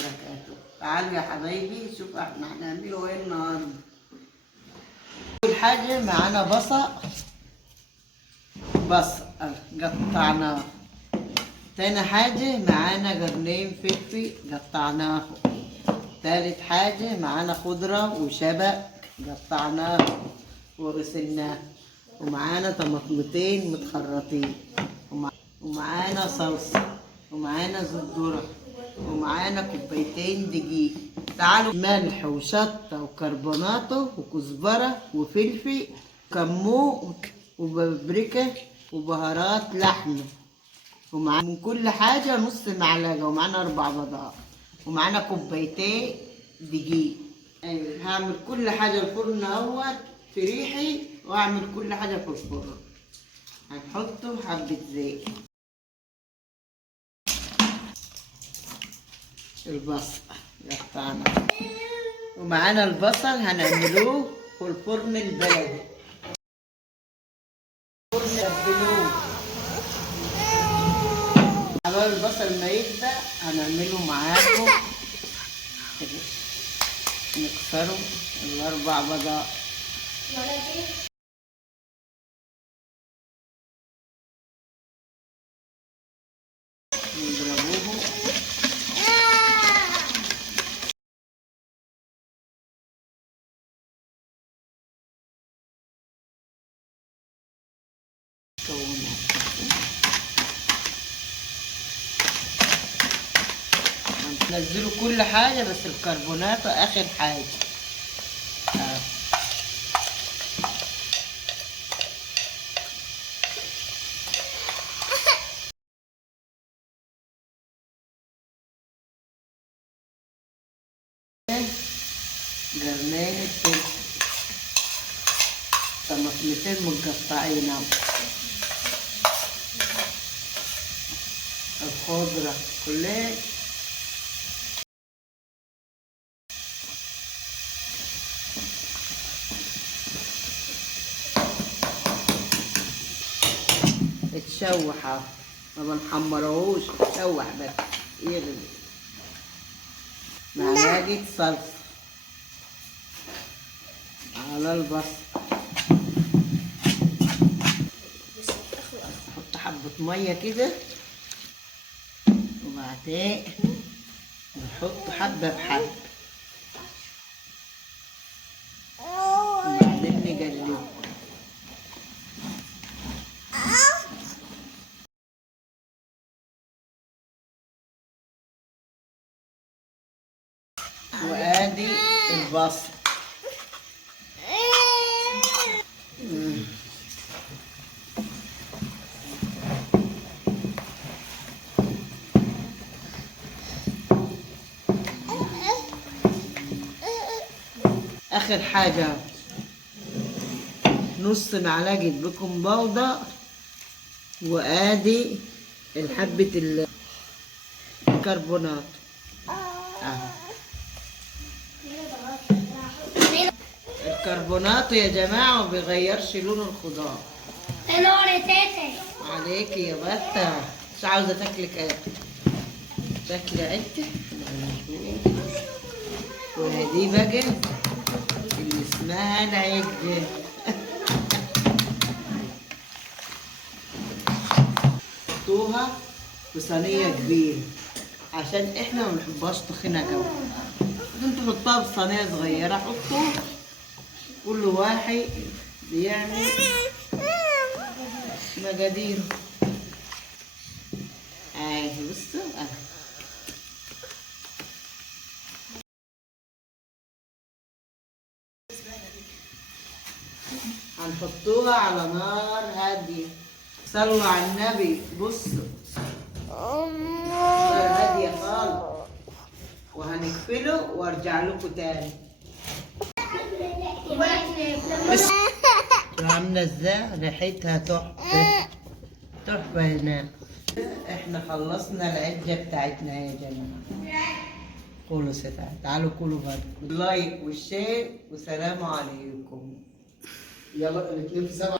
وبركاته. تعالوا يا حبايبي شوف احنا هنعمله ايه النهارده. اول حاجه معانا بصل قطعناه. تاني حاجه معانا قرنين فلفل قطعناه. تالت حاجه معانا خضره وشبت قطعناه وغسلناه. ومعانا طماطمتين متخرطين، ومعانا صلصه، ومعانا زيت ذرة، ومعانا كوبايتين دقيق. تعالوا ملح وشطة وكربوناتو وكزبرة وفلفل وكمون وبابريكا وبهارات لحمة، ومعانا من كل حاجة نص معلقة، ومعانا 4 بيضات، ومعانا كوبايتين دقيق. أيوة هعمل كل حاجة الفرن أول في ريحي، وأعمل كل حاجة في الفرن. هنحطه حبة زيت، البصل قطعنا، ومعانا البصل هنعملوه في الفرن البلدي. نبلوه على البصل ما يبدأ هنعمله معاكم. نكسره ال4 بيضات، نضربوهم ننزلوا كل حاجة، بس الكربونات آخر حاجة. قرنين الفلفل، طماطمتين متقطعين، الخضرة كلها، اتشوح اهو، ما بنحمرهوش، اتشوح بس يغلي. معلقة صلصة على البصل، نحط حبة مية كده، وبعدين نحط حبة بحبة، وبعدين نقلبه. وادي البصل. اخر حاجة نص معلقة بيكنج باودر، وادي الحبة الكربونات. الكربونات يا جماعة ما بيغيرش لون الخضار. عليكي يا بطة، مش عاوزة تاكلك ايه؟ تاكلي عدة. وهدي بقى اللي اسمها العجة. حطوها في صينية كبيرة عشان احنا ما بنحبهاش تخينة قوي. انتوا حطوها في صينية صغيرة، حطوها كل واحد بيعمل مقاديره. بصوا هنحطوها على نار هادية. صلوا على النبي. بصوا نار هادية خالص، وهنقفله وارجع لكم تاني. عاملة ازاي؟ ريحتها تحفة تحفة. هنا احنا خلصنا العجة بتاعتنا يا جماعة. كلوا ستات، تعالوا كلوا برضه. اللايك والشير، وسلام عليكم. يلا الاثنين في 7.